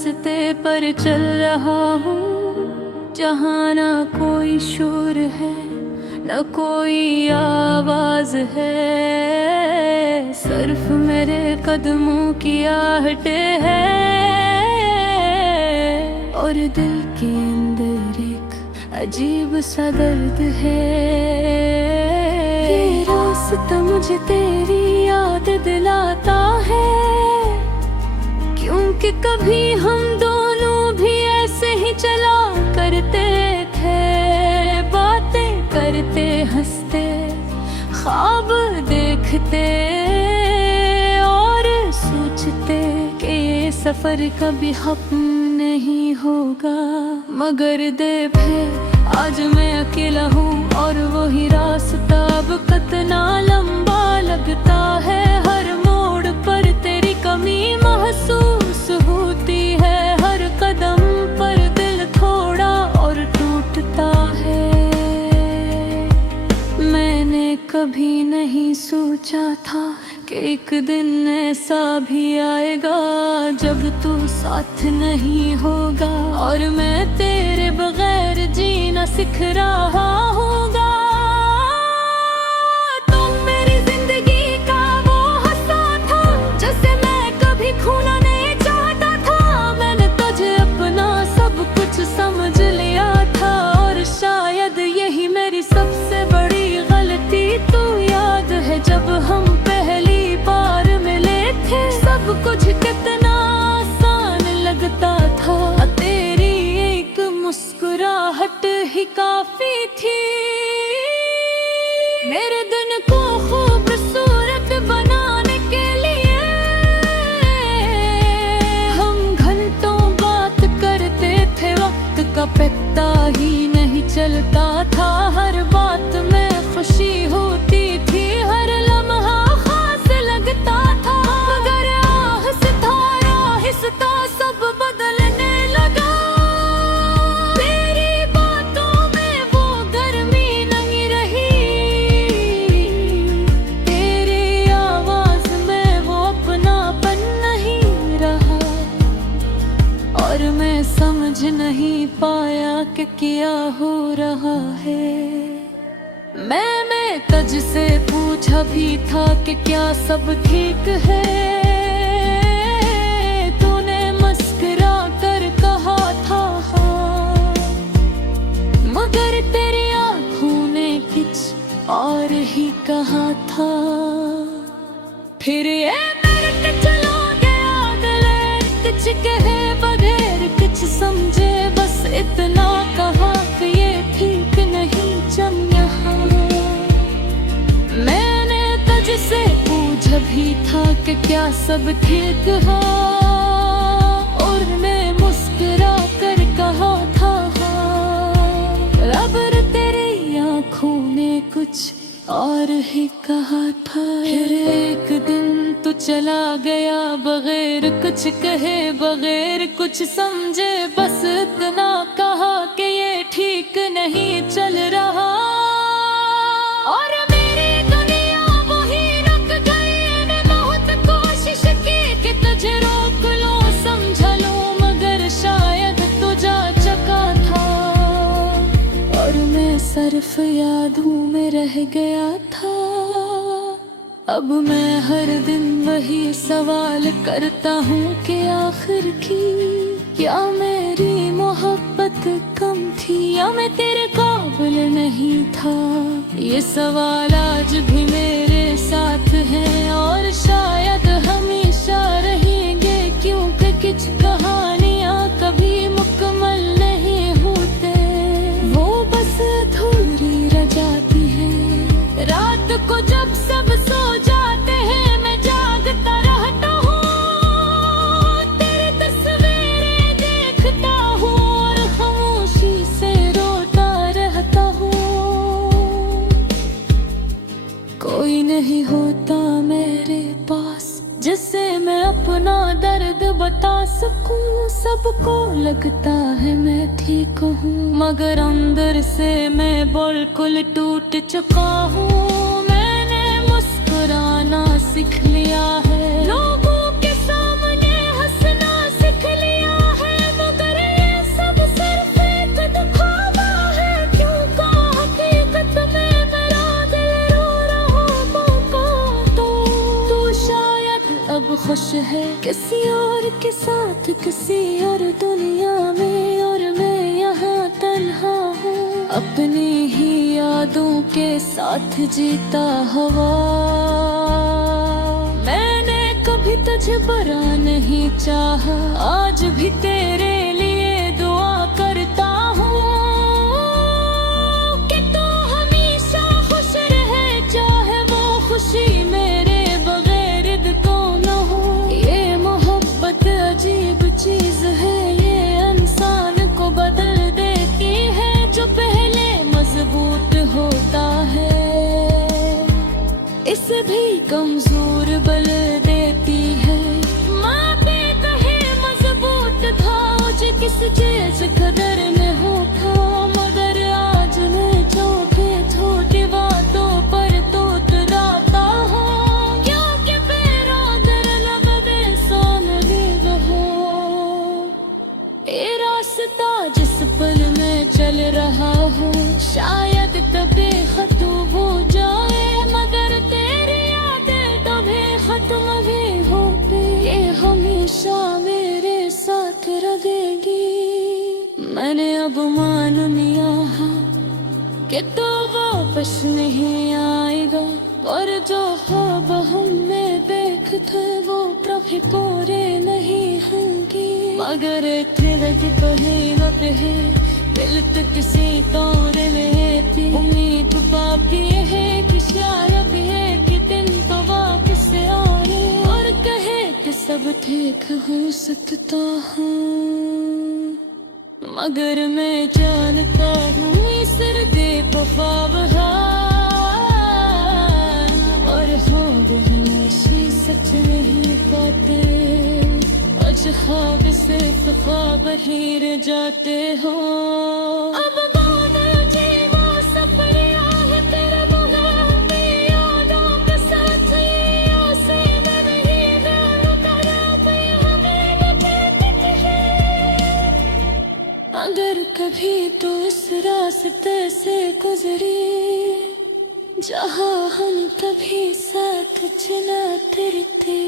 रास्ते पर चल रहा हूँ जहाँ ना कोई शोर है न कोई आवाज है, सिर्फ मेरे कदमों की आहटे है और दिल के अंदर एक अजीब सा दर्द है। ये रास्ता मुझे तेरी याद दिलाता है, क्योंकि कभी हम दोनों भी ऐसे ही चला करते थे, बातें करते हंसते ख्वाब देखते और सोचते कि ये सफर कभी खत्म नहीं होगा। मगर देख आज मैं अकेला हूँ और वही रास्ता अब कितना लंबा लगता है। हर मोड़ पर तेरी कमी महसूस होती है, हर कदम पर दिल थोड़ा और टूटता है। मैंने कभी नहीं सोचा था कि एक दिन ऐसा भी आएगा जब तू साथ नहीं होगा और मैं तेरे बगैर जीना सीख रहा हूँगा। तुम मेरी जिंदगी का वो हिस्सा था जिसे मैं कभी खोना नहीं चाहता था। मैंने तुझे अपना सब कुछ समझ लिया था और शायद यही मेरी सबसे बड़ी गलती। तू याद है जब हम पहली बार मिले थे, सब कुछ कितना आसान लगता था। तेरी एक मुस्कुराहट ही काफी थी मेरे दिन को खूबसूरत बनाने के लिए। हम घंटों बात करते थे, वक्त का पता ही नहीं चलता था। हर बात में खुशी होती थी, हर लम्हा खास लगता था। मगर आहिस्ता आहिस्ता सब बदलने लगा। तेरी बातों में वो गर्मी नहीं रही, तेरी आवाज में वो अपनापन नहीं रहा और मैं समझ नहीं पाया कि क्या हो रहा है। मैं तुझसे पूछा भी था कि क्या सब ठीक है, तूने मुस्कुरा कर कहा था हाँ, मगर तेरी आँखों ने कुछ और ही कहा था। फिर ये मिनट चला गया गले कुछ कहे बगैर कुछ समझे, बस इतना कहा कि ये ठीक नहीं चल यहाँ। मैंने तुझसे पूछा भी था कि क्या सब ठीक है और मैं मुस्कुरा कर कहा था हाँ, रबर तेरी आँखों ने कुछ और ही कहा था। फिर एक दिन तू चला गया बगैर कुछ कहे बगैर कुछ समझे, बस इतना कहा कि ये ठीक नहीं चल रहा और मेरी दुनिया वही रुक गई। मैंने बहुत कोशिश की कि तुझे रोक लो समझा लो, मगर शायद तू जा चुका था और मैं सिर्फ यादों में रह गया था। अब मैं हर दिन वही सवाल करता हूँ कि आखिर की क्या मेरी मोहब्बत कम थी या मैं तेरे काबिल नहीं था। ये सवाल आज भी मेरे साथ हैं और शायद हमेशा रहेंगे, क्योंकि कुछ कहानियाँ कभी मुकम्मल नहीं होते, वो बस अधूरी रह जाती हैं। रात को जब सब सो जाते हैं मैं जागता रहता हूँ, तेरी तस्वीरें देखता हूँ और खामोशी से रोता रहता हूँ। कोई नहीं होता मेरे पास जिससे मैं अपना दर्द बता सकूं। सबको लगता है मैं ठीक हूँ, मगर अंदर से मैं बिल्कुल टूट चुका हूँ। मैंने मुस्कुराना सीख लिया है, लोगों के सामने हंसना सीख लिया किसी और के साथ किसी और दुनिया में, और मैं यहाँ तन्हा हूँ अपनी ही यादों के साथ जीता हुआ। मैंने कभी तुझे बुरा नहीं चाहा, आज भी तेरे लिए दुआ करता हूँ कि तू हमेशा खुश रहे, चाहे वो खुशी मेरे बगैर को न हो। ये मोहब्बत अजीब चीज है, ये इंसान को बदल देती है, जो पहले मजबूत होता है इसे भी कमजोर बल देती है। माँ पे कहे मजबूत था, मुझे किस चीज कदर में हो था, मगर आज मैं छोटे छोटी बातों पर तो तुराता हूँ, क्योंकि मेरा दर लगदे सोन भी हो। ये रास्ता जिस पल में चल रहा हूँ, शायद तभी खत्म हो जाए, मगर तेरी यादें तभी खत्म भी होती, ये हमेशा मेरे साथ रहेगी। मैंने अब मान लिया है कि तू वापस नहीं आएगा, और जो ख्वाब हमने देखते वो कभी पूरे नहीं होंगे, मगर तेरे की कहावत है दिल तो किसी तौर लेती, उम्मीद पापी है कि शायद एक दिन तो वापस आए, और कहे कि सब ठीक हो सकता हूँ, मगर मैं जानता हूँ इस हृदय को ख्वाब है, और ख्वाब हमेशा सच नहीं पाते, आज ख्वाब सिर्फ ख्वाब ही रह जाते हो। अब बादल जीवा सफरिया है तेरे बगैर भी, यादों के साथ ये आसें में नहीं दूर तरफ हमें लपेटते हैं। अगर कभी तो इस रास्ते से गुजरी जहाँ हम कभी साथ चलते रहते,